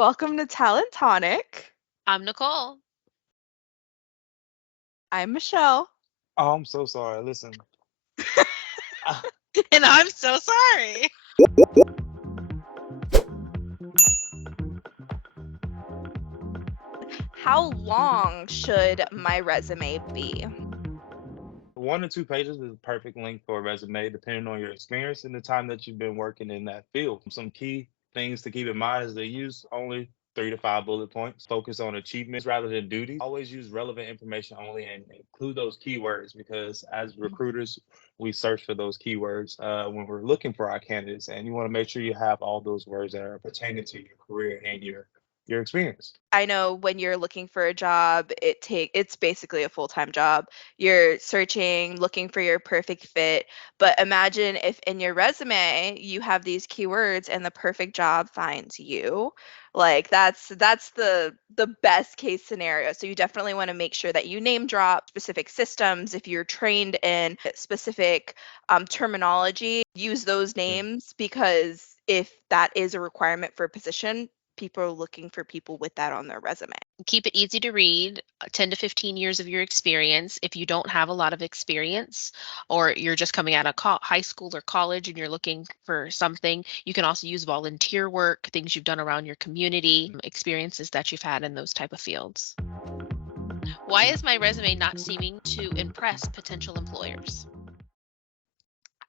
Welcome to Talent Tonic. I'm Nicole. I'm Michelle. Oh, I'm so sorry. Listen, ah, And I'm so sorry. How long should my resume be? 1 to 2 pages is a perfect length for a resume, depending on your experience and the time that you've been working in that field. Some key things to keep in mind is they use only 3 to 5 bullet points, focus on achievements rather than duties. Always use relevant information only and include those keywords because as recruiters, we search for those keywords when we're looking for our candidates, and you want to make sure you have all those words that are pertaining to your career and your experience. I know when you're looking for a job, it's basically a full-time job. You're searching, looking for your perfect fit, but imagine if in your resume you have these keywords and the perfect job finds you. Like that's the best case scenario. So you definitely want to make sure that you name drop specific systems. If you're trained in specific terminology, use those names because if that is a requirement for a position, people are looking for people with that on their resume. Keep it easy to read, 10 to 15 years of your experience. If you don't have a lot of experience or you're just coming out of high school or college and you're looking for something, you can also use volunteer work, things you've done around your community, experiences that you've had in those type of fields. Why is my resume not seeming to impress potential employers?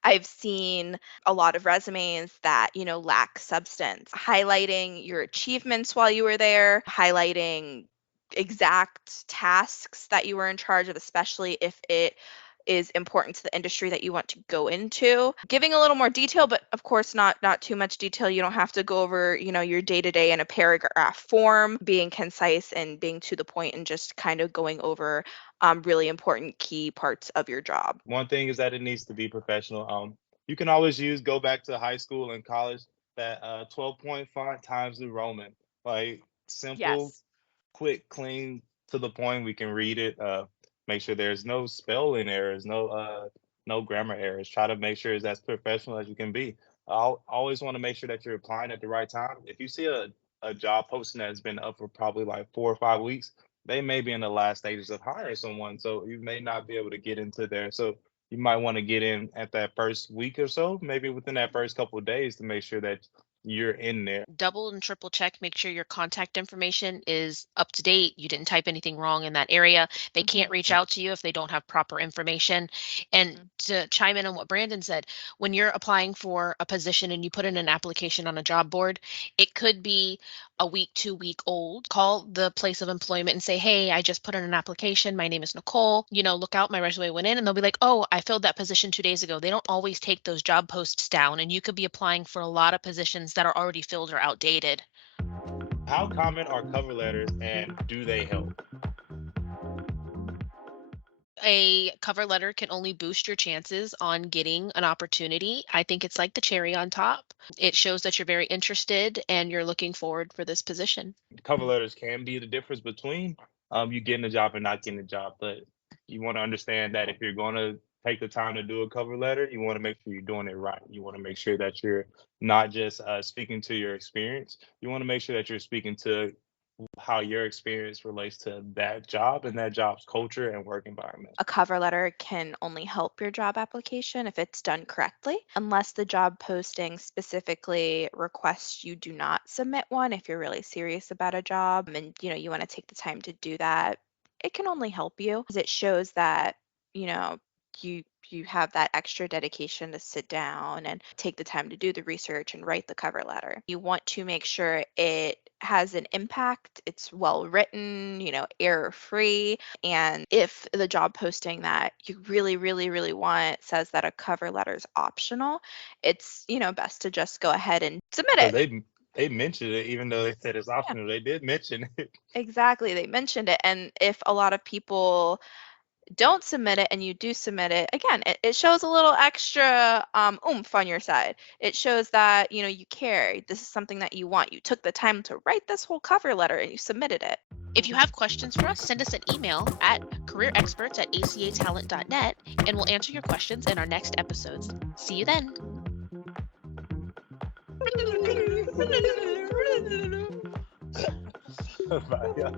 I've seen a lot of resumes that, lack substance, highlighting your achievements while you were there, highlighting exact tasks that you were in charge of, especially if it is important to the industry that you want to go into. Giving a little more detail, but of course not too much detail. You don't have to go over, your day-to-day in a paragraph form, being concise and being to the point and just kind of going over really important key parts of your job. One thing is that it needs to be professional. You can always go back to high school and college that 12-point font Times New Roman, like simple, Yes. quick, clean, to the point. We can read it. Make sure there's no spelling errors, no grammar errors. Try to make sure it's as professional as you can be. I'll always want to make sure that you're applying at the right time. If you see a job posting that's been up for probably like 4 or 5 weeks, they may be in the last stages of hiring someone, so you may not be able to get into there. So you might want to get in at that first week or so, maybe within that first couple of days, to make sure that you're in there. Double and triple check, make sure your contact information is up to date. You didn't type anything wrong in that area. They can't Mhm, reach out to you if they don't have proper information. And mhm. to chime in on what Brandon said, when you're applying for a position and you put in an application on a job board, it could be a week, 2 week old. Call the place of employment and say, hey, I just put in an application. My name is Nicole. Look out, my resume went in. And they'll be like, oh, I filled that position 2 days ago. They don't always take those job posts down. And you could be applying for a lot of positions that are already filled or outdated. How common are cover letters and do they help? A cover letter can only boost your chances on getting an opportunity. I think it's like the cherry on top. It shows that you're very interested and you're looking forward for this position. Cover letters can be the difference between you getting a job and not getting a job, but you want to understand that if you're going to take the time to do a cover letter, you want to make sure you're doing it right. You want to make sure that you're not just speaking to your experience. You want to make sure that you're speaking to how your experience relates to that job and that job's culture and work environment. A cover letter can only help your job application if it's done correctly, unless the job posting specifically requests you do not submit one if you're really serious about a job and you want to take the time to do that. It can only help you because it shows that, you know, you have that extra dedication to sit down and take the time to do the research and write the cover letter. You want to make sure it has an impact, it's well written, error free, and if the job posting that you really, really, really want says that a cover letter is optional, it's, best to just go ahead and submit Because it. they mentioned it, even though they said it's Yeah, optional, they did mention it. exactly. They mentioned it. And if a lot of people don't submit it and you do submit it, again, it shows a little extra oomph on your side. It shows that, you care. This is something that you want. You took the time to write this whole cover letter and you submitted it. If you have questions for us, send us an email at careerexperts@acatalent.net and we'll answer your questions in our next episodes. See you then. Bye.